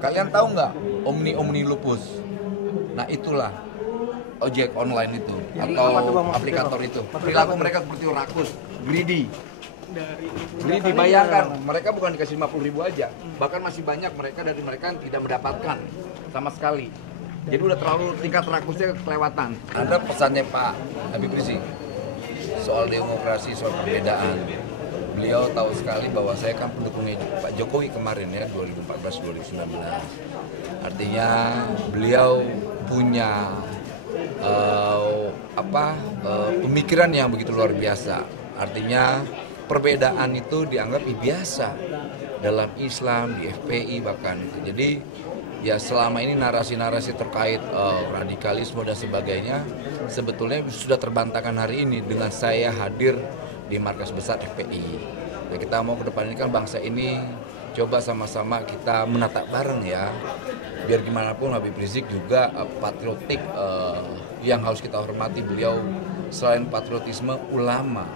Kalian tahu nggak Omni Lupus? Nah itulah ojek online itu atau aplikator itu. Perilaku mereka seperti rakus, greedy. Greedy, bayangkan mereka bukan dikasih 50.000 aja, bahkan masih banyak dari mereka yang tidak mendapatkan sama sekali. Jadi udah terlalu tingkat rakusnya kelewatan. Ada pesannya Pak Habib Rizik soal demokrasi, soal perbedaan. Beliau tahu sekali bahwa saya kan pendukungnya Pak Jokowi kemarin ya 2014-2019. Artinya beliau punya pemikiran yang begitu luar biasa. Artinya perbedaan itu dianggap biasa dalam Islam, di FPI bahkan itu. Jadi ya selama ini narasi-narasi terkait radikalisme dan sebagainya sebetulnya sudah terbantahkan hari ini dengan saya hadir di markas besar FPI. Nah, kita mau ke depan ini kan bangsa ini coba sama-sama kita menata bareng ya. Biar gimana pun Habib Rizik juga patriotik yang harus kita hormati. Beliau selain patriotisme ulama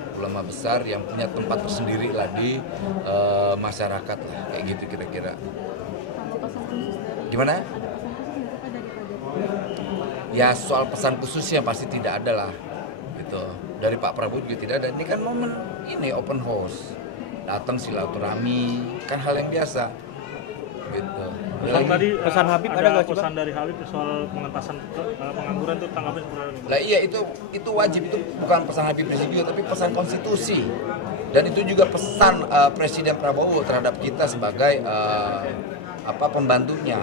besar yang punya tempat tersendiri lah di masyarakat lah, kayak gitu kira-kira. Gimana? Ya soal pesan khususnya pasti tidak ada lah, gitu. Dari Pak Prabowo juga tidak ada. Ini kan momen ini open house, datang silaturahmi, kan hal yang biasa, gitu. Tadi pesan Habib ada nggak pesan dari Habib soal pengentasan pengangguran itu tanggapan seperti apa? Lah iya itu wajib, itu bukan pesan Habib Rizik juga tapi pesan konstitusi. Dan itu juga pesan Presiden Prabowo terhadap kita sebagai pembantunya.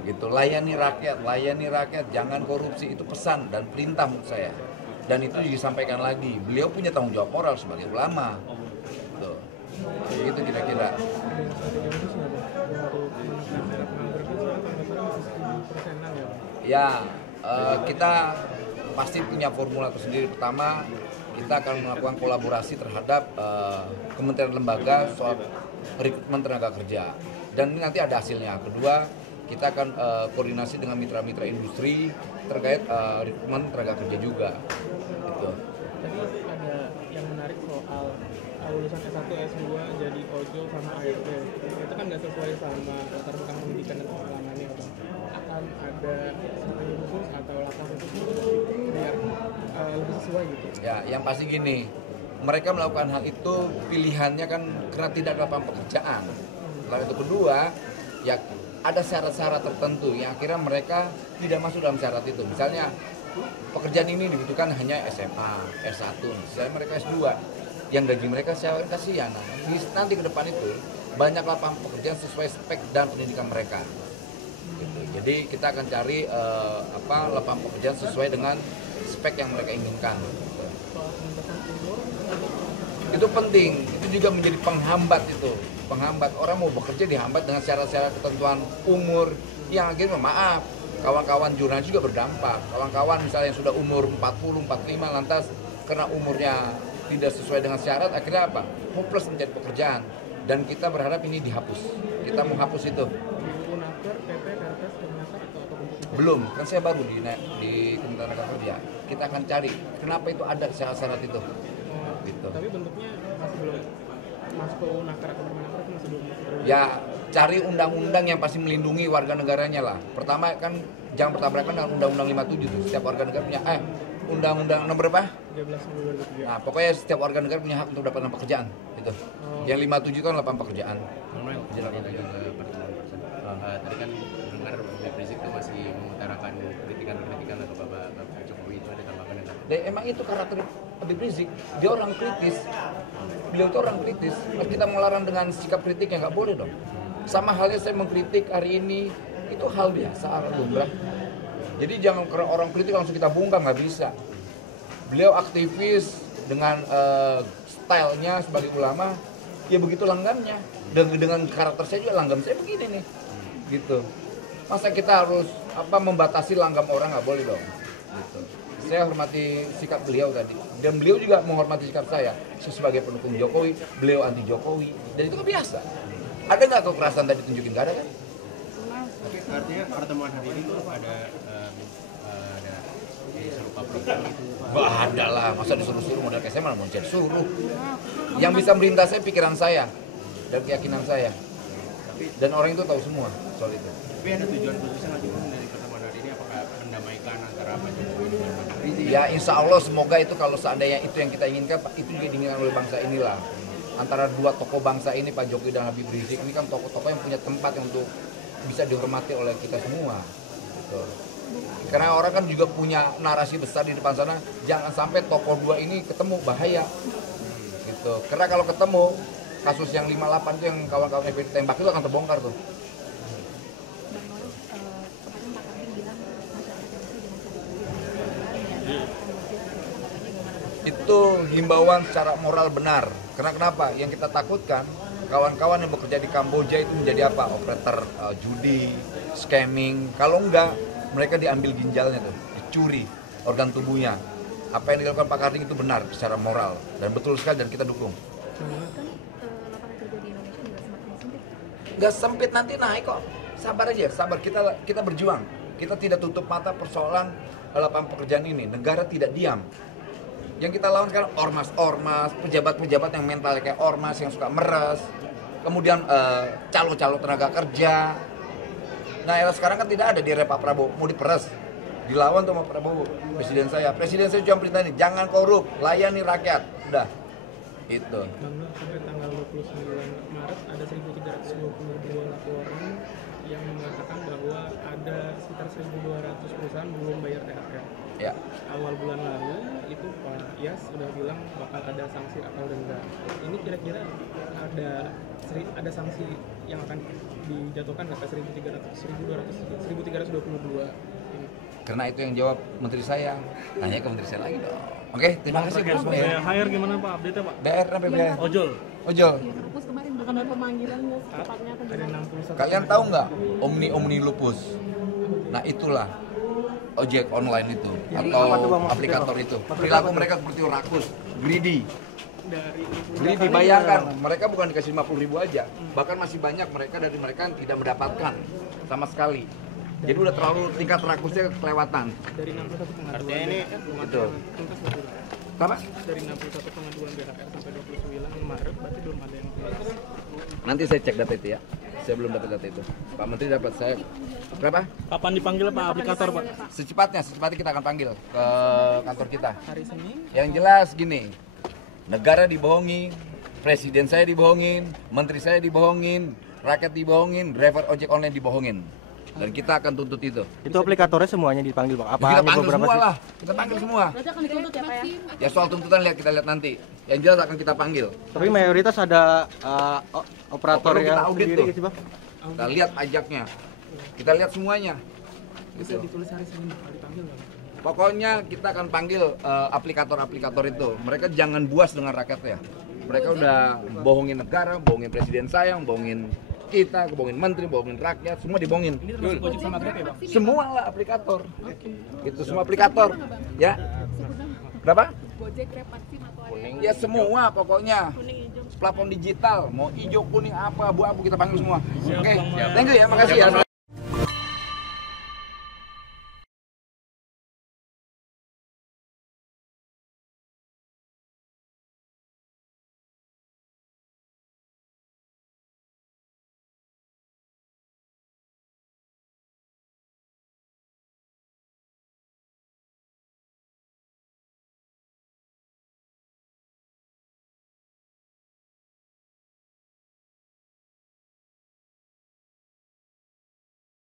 Gitu. Layani rakyat, jangan korupsi, itu pesan dan perintah menurut saya. Dan itu disampaikan lagi. Beliau punya tanggung jawab moral sebagai ulama. Gitu. Gitu kira-kira. Ya, kita pasti punya formula tersendiri. Pertama, kita akan melakukan kolaborasi terhadap kementerian lembaga soal rekrutmen tenaga kerja. Dan ini nanti ada hasilnya. Kedua, kita akan koordinasi dengan mitra-mitra industri terkait rekrutmen tenaga kerja juga. Gitu. Tadi ada yang menarik soal lulusan S1, S2 jadi ojol sama ART. Itu kan nggak sesuai sama latar belakang pendidikan dan pengalamannya, Bang. Akan ada strategi khusus atau latar khusus biar lebih sesuai gitu. Ya, yang pasti gini, mereka melakukan hal itu pilihannya kan karena tidak ada lapangan pekerjaan. Lalu itu kedua, ya ada syarat-syarat tertentu yang akhirnya mereka tidak masuk dalam syarat itu. Misalnya pekerjaan ini dibutuhkan hanya SMA, S1, misalnya mereka S2, yang gaji mereka saya kasihan. Nah, nanti ke depan itu banyak lapangan pekerjaan sesuai spek dan pendidikan mereka. Gitu. Jadi kita akan cari lapangan pekerjaan sesuai dengan spek yang mereka inginkan. Gitu. Itu penting, itu juga menjadi penghambat itu. Penghambat orang mau bekerja dihambat dengan syarat-syarat ketentuan umur yang akhirnya maaf. Kawan-kawan jurnalis juga berdampak. Kawan-kawan misalnya yang sudah umur 40, 45 lantas karena umurnya tidak sesuai dengan syarat akhirnya apa? Hopeless mencari pekerjaan. Dan kita berharap ini dihapus. Kita mau hapus itu. Belum, kan saya baru di Kementerian Tenaga Kerja. Kita akan cari kenapa itu ada syarat-syarat itu. Gitu. Tapi bentuknya masih belum masuk ke Unaker atau Permenaker itu masih belum. Ya cari undang-undang yang pasti melindungi warga negaranya lah. Pertama kan jangan bertabrakan dengan Undang-Undang 57 tuh. Setiap warga negara punya Undang-Undang nomor berapa? 13 Nah pokoknya setiap warga negara punya hak untuk mendapatkan pekerjaan gitu. Yang 57 kan lapangan pekerjaan. Tadi kan dengar Habib Rizik itu masih mengutarakan kritikan ke Bapak Jokowi, itu ada tambahan yang Dan emang itu karakter Habib Rizik, dia orang kritis. Beliau itu orang kritis. Kita melarang dengan sikap kritik yang nggak boleh dong. Sama halnya saya mengkritik hari ini, itu hal biasa, lumrah. Jadi jangan karena orang kritik langsung kita bungkam, nggak bisa. Beliau aktivis dengan stylenya sebagai ulama, ya begitu langgamnya. Dan dengan karakter saya juga langgam saya begini nih, gitu. Masa kita harus membatasi langgam orang, nggak boleh dong. Gitu. Saya hormati sikap beliau tadi, dan beliau juga menghormati sikap saya. Saya sebagai pendukung Jokowi, beliau anti Jokowi, dan itu kan biasa. Ada nggak kekerasan tadi tunjukin? Nggak ada kan? Tapi artinya pertemuan hari ini tuh ada serupa program itu. Ada lah, masa disuruh-suruh modal kayak saya malah mau jadi suruh. Yang bisa merintah saya pikiran saya dan keyakinan saya. Dan orang itu tahu semua soal itu. Tapi ada tujuan khususnya nggak cuma dari pertemuan hari ini, apakah mendamaikan antara Pak Jokowi dengan Pak Rizik? Ya insya Allah semoga itu kalau seandainya itu yang kita inginkan, itu juga diinginkan oleh bangsa inilah. Antara dua tokoh bangsa ini, Pak Jokowi dan Habib Rizik, ini kan tokoh-tokoh yang punya tempat yang untuk bisa dihormati oleh kita semua. Gitu. Karena orang kan juga punya narasi besar di depan sana, jangan sampai tokoh dua ini ketemu, bahaya. Gitu. Karena kalau ketemu, kasus yang 58 itu yang kawan-kawan FPI ditembak itu akan terbongkar tuh. Bang Noel, kemarin Pak Karding bilang masyarakat Indonesia dengan Itu himbauan secara moral benar. Karena kenapa? Yang kita takutkan kawan-kawan yang bekerja di Kamboja itu menjadi apa? Operator judi, scamming. Kalau enggak, mereka diambil ginjalnya tuh, dicuri organ tubuhnya. Apa yang dilakukan Pak Karding itu benar secara moral dan betul sekali dan kita dukung. lapangan kerja di Indonesia juga semakin sempit. Nggak sempit, nanti naik kok. Sabar aja, sabar. Kita berjuang. Kita tidak tutup mata persoalan lapangan pekerjaan ini. Negara tidak diam. Yang kita lawan sekarang ormas-ormas, pejabat-pejabat yang mentalnya kayak ormas, yang suka meres. Kemudian calo-calo tenaga kerja. Nah era sekarang kan tidak ada di era Pak Prabowo, mau diperes. Dilawan tuh sama Prabowo, presiden saya. Presiden saya cuma perintah ini, jangan korup, layani rakyat. Udah, itu. Bang Noel, sampai tanggal 29 Maret ada 1.322 laporan yang mengatakan bahwa ada sekitar 1.200 perusahaan belum bayar THR. Ya. Awal bulan lalu itu Pak Yas sudah bilang bakal ada sanksi atau denda. Ini kira-kira ada sanksi yang akan dijatuhkan nggak ke 1.322 ini? Karena itu yang jawab menteri saya. Tanya ke menteri saya lagi dong. Oke, terima kasih Bos. BHR gimana Pak? Update-nya Pak? DR apa BHR? Ojol. Ojol. Ya, Lupus kemarin bukan ada pemanggilan nggak secepatnya atau Ada gimana? 61. Kalian tahu nggak Omni Lupus? Nah itulah ojek online itu atau aplikator itu. Perilaku mereka seperti rakus, greedy. Greedy, bayangkan mereka bukan dikasih 50.000 aja, bahkan masih banyak mereka dari mereka yang tidak mendapatkan sama sekali. Jadi udah terlalu tingkat rakusnya kelewatan. Dari 61 pengaduan Artinya ini Itu. tuntas berarti. Apa? Dari 61 pengaduan BHR sampai 29 Maret berarti belum ada yang tuntas. Nanti saya cek data itu ya. Saya belum dapat data itu. Pak Menteri dapat, saya berapa? Kapan dipanggil Pak aplikator Pak? Secepatnya kita akan panggil ke kantor kita. Hari Senin Yang jelas gini, negara dibohongi, presiden saya dibohongin, menteri saya dibohongin, rakyat dibohongin, driver ojek online dibohongin. Dan kita akan tuntut itu. Itu aplikatornya semuanya dipanggil Pak? Apa Kita hanya panggil beberapa semua sih? lah, kita panggil semua. Berarti akan dituntut ya Pak ya? Ya soal tuntutan kita lihat nanti. Yang jelas akan kita panggil. Tapi mayoritas ada operator Perlu kita yang audit sendiri tuh. gitu Bang? Kita lihat pajaknya, kita lihat semuanya. bisa Gitu. ditulis hari Senin bakal dipanggil nggak? Pokoknya kita akan panggil aplikator-aplikator itu. Mereka jangan buas dengan rakyatnya. Mereka udah bohongin negara, bohongin presiden saya, bohongin kita, bohongin menteri, bohongin rakyat, semua dibohongin. Ini termasuk Gojek sama Grab ya Bang? Semua lah aplikator. Itu semua aplikator. Ya. Berapa? Gojek, Grab, Maxim atau ada Ya semua pokoknya. kuning hijau. Platform digital, mau hijau, kuning, apa, abu-abu kita panggil semua. Oke. Thank you ya, makasih ya.